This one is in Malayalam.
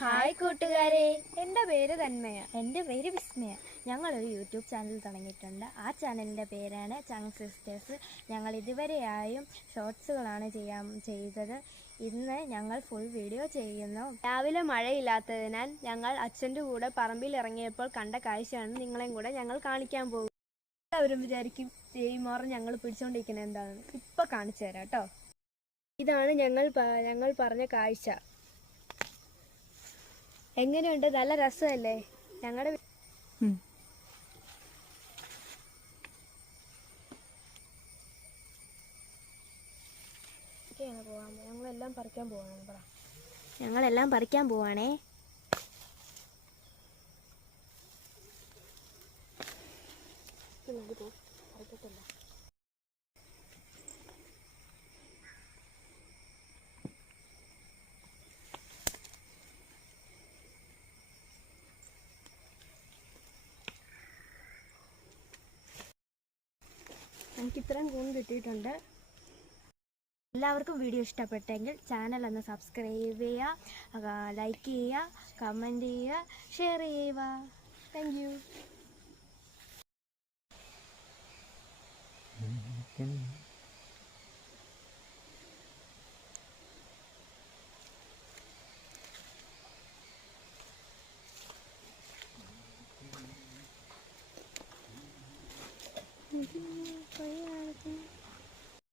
ഹായ് കൂട്ടുകാരെ, എൻ്റെ പേര് തന്മയ. എൻ്റെ പേര് വിസ്മയ. ഞങ്ങളൊരു യൂട്യൂബ് ചാനൽ തുടങ്ങിയിട്ടുണ്ട്. ആ ചാനലിൻ്റെ പേരാണ് ചങ് സിസ്റ്റേഴ്സ്. ഞങ്ങൾ ഇതുവരെയായും ഷോർട്സുകളാണ് ചെയ്തത്. ഇന്ന് ഞങ്ങൾ ഫുൾ വീഡിയോ ചെയ്യുന്നു. രാവിലെ മഴയില്ലാത്തതിനാൽ ഞങ്ങൾ അച്ഛൻ്റെ കൂടെ പറമ്പിൽ ഇറങ്ങിയപ്പോൾ കണ്ട കാഴ്ചയാണ് നിങ്ങളെയും കൂടെ ഞങ്ങൾ കാണിക്കാൻ പോകും. എല്ലാവരും വിചാരിക്കും ചെയ്യുമാറും ഞങ്ങൾ പിടിച്ചുകൊണ്ടിരിക്കുന്നത് എന്താണെന്ന്. ഇപ്പം കാണിച്ചു തരാം കേട്ടോ. ഇതാണ് ഞങ്ങൾ പറഞ്ഞ കാഴ്ച. എങ്ങനെയുണ്ട്? നല്ല രസമല്ലേ? ഞങ്ങളുടെ ഞങ്ങളെല്ലാം പറിക്കാൻ പോവാണ്. ഞങ്ങളെല്ലാം പറിക്കാൻ പോവാണേ. എനിക്ക് ഇത്രയും കൂൺ കിട്ടിയിട്ടുണ്ട്. എല്ലാവർക്കും വീഡിയോ ഇഷ്ടപ്പെട്ടെങ്കിൽ ചാനൽ ഒന്ന് സബ്സ്ക്രൈബ് ചെയ്യുക, ലൈക്ക് ചെയ്യുക, കമൻറ്റ് ചെയ്യുക, ഷെയർ ചെയ്യുക. Thank you.